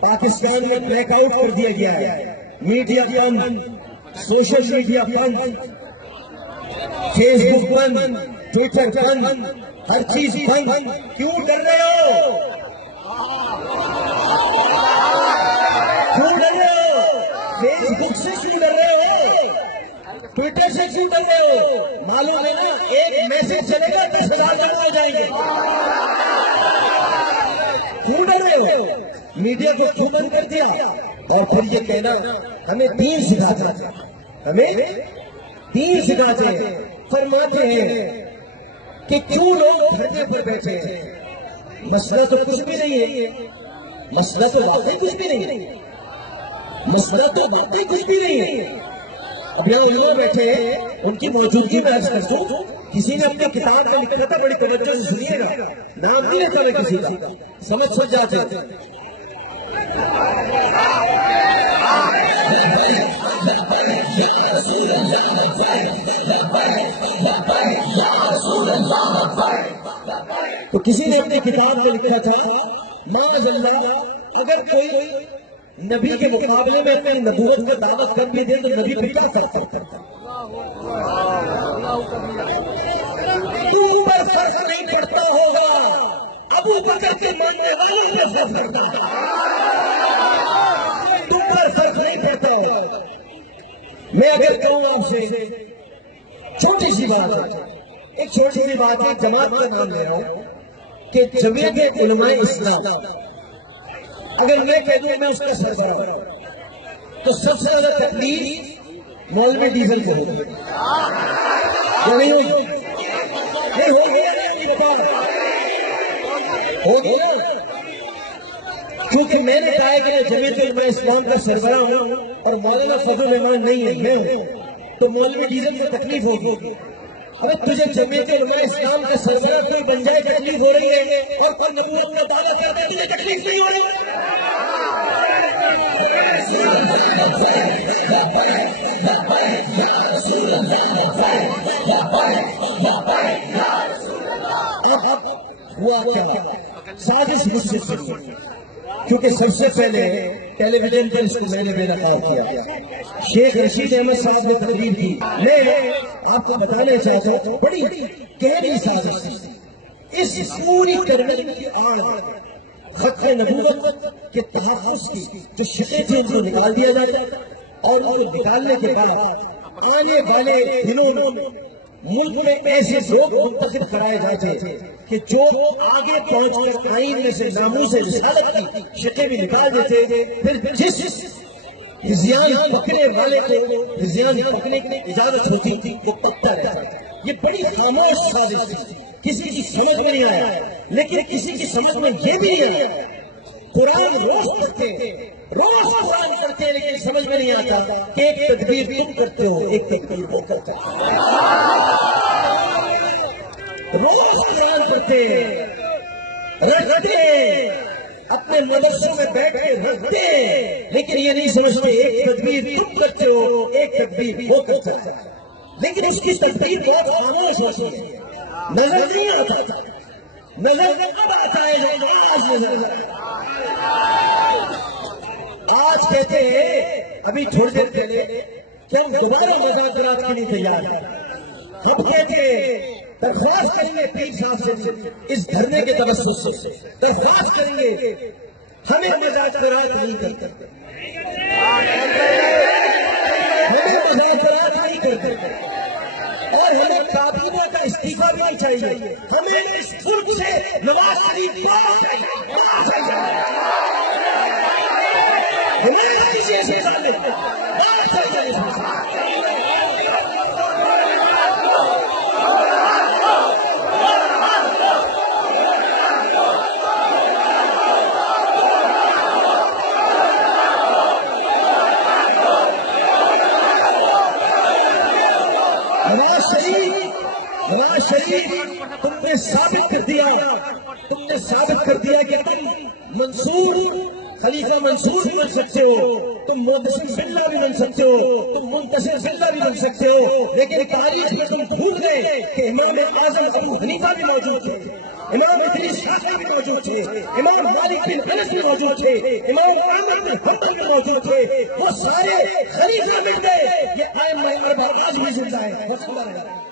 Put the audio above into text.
पाकिस्तान में ब्लैकआउट कर दिया गया है, मीडिया बंद, सोशल मीडिया बंद, फेसबुक बंद, ट्विटर बंद, हर चीज बंद। क्यों डर रहे हो? क्यों डर रहे हो? फेसबुक से क्यों डर रहे हो? ट्विटर से क्यों डर रहे हो? मालूम है ना, एक मैसेज चलेगा 10,000 जमा हो जाएंगे। क्यों डर रहे हो? मीडिया को क्यों बंद कर दिया? और फिर ये कहना हमें दीन सिखाते हैं, हमें दीन सिखाते हैं, फरमाते हैं कि क्यों लोग धरने पर बैठे हैं। मसला तो कुछ भी नहीं है, मसला तो वाकई कुछ भी नहीं है, मसला तो वाकई कुछ भी नहीं है। अब यहाँ लोग बैठे हैं, उनकी मौजूदगी में अर्ज करता हूं, किसी ने अपनी किताब में लिखा था, बड़ी तवज्जो से सुनिएगा, नाम नहीं लेता मैं किसी का, समझ जाते। तो किसी ने अपनी किताब में लिखा था, माअल्लाह अगर कोई नबी के मुकाबले में अपनी नबूवत को दावत कर भी दे तो नबी को क्या कर सकता? तुम पर फर्क नहीं पड़ता होगा, अबू बकर के मानने वालों पे फर्क पड़ता है, तुम पर फर्क नहीं पड़ता। मैं अगर कहूँ आपसे छोटी सी बात है, एक छोटी सी बात है, जमात का नाम ले रहा हूं कि जमीयत उलमाए इस्लाम, अगर मैं कह दूं मैं उसका सरदार, तो सबसे ज्यादा तकलीफ मौलवी डीजल को होगी, नहीं होगी? नहीं होगी होगी ना? क्योंकि मैंने कहा कि मैं जमीयत उलमाए इस्लाम का सरबराह हूं और मौलाना फजल रहमान नहीं है, मैं हूं, तो मौलवी डीजल को तकलीफ होगी। अरे तुझे जमीयत उलमाए इस्लाम का सरबराह कोई बन जाए तकलीफ हो रही है, और कोई नबूवत का दावा करता है तुझे तकलीफ नहीं हो रही? हुआ क्या? साजिश मुझसे शुरू, क्योंकि सबसे पहले टेलीविजन पर इसको मैंने बेनकाब किया, शेख रशीद अहमद साहब ने तकरीर की। मैं आपको बताना चाहता हूँ, बड़ी गहरी साजिश थी। इस पूरी तरमीम की आड़ खत्म नबूवत के तहफ़्फ़ुज़ की जो शक़े थे उनको निकाल दिया जाता, और उनको निकालने के बाद आने वाले दिनों में मुल्क में ऐसे लोग मुंतखब कराए जाते कि जो आगे पहुंचकर आईन में से नामूस रिसालत की शक्ल भी निकाल देते, फिर जिस हिज़्यान पकड़ने वाले को हिज़्यान पकड़ने की इजाजत होती थी वो पकता रहता। ये बड़ी खामोश साजिश थी, किसी की समझ में नहीं आया, लेकिन किसी की समझ में ये भी नहीं आया, कुरान रोज पढ़ते, रोज कुरान पढ़ते हैं, लेकिन समझ में नहीं आता कि एक तदबीर तुम करते हो, एक तदबीर वो करता है। रोज कुरान पढ़ते, रटते, अपने मदरसों में बैठ के रटते, लेकिन ये नहीं समझते एक तदबीर तुम करते हो, एक तदबीर वो करता है। लेकिन इसकी तदबीर बहुत खामोश होती है, नजर नहीं आता, नजर कब आता है? आज नजर, आज कहते हैं अभी थोड़ी देर पहले कि हम दोबारा मुज़ाकरात के लिए तैयार हैं, हम कहते हैं दरख्वास्त करेंगे पीर साहब से, इस धरने के तवस्सुस से दरख्वास्त करेंगे हमें मुज़ाकरात नहीं करते, हमें मुज़ाकरात नहीं करते, और हमें काबीना का इस्तीफा भी नहीं चाहिए, हमें इस मुल्क से नवाज शरीफ को चाहिए, हमें किसी ऐसे सामने बात चाहिए। नवाज शरीफ तुमने साबित कर दिया कि तुम मंसूर खलीफा मंसूर भी बन सकते हो, तुम मोहतसिम बिल्ला भी बन सकते हो, तुम मुंतसिर बिल्ला भी बन सकते हो, लेकिन तारीख में तुम भूल गए कि इमाम आजम अबू हनीफा भी मौजूद थे। इमाम इदरीस शाफी भी मौजूद थे, इमाम मालिक बिन अनस भी मौजूद थे, इमाम आमर बिन हम्बल भी मौजूद थे। वो सारे खलीफा मिल गए, ये आइम्मा अर्बा आज भी जिंदा है।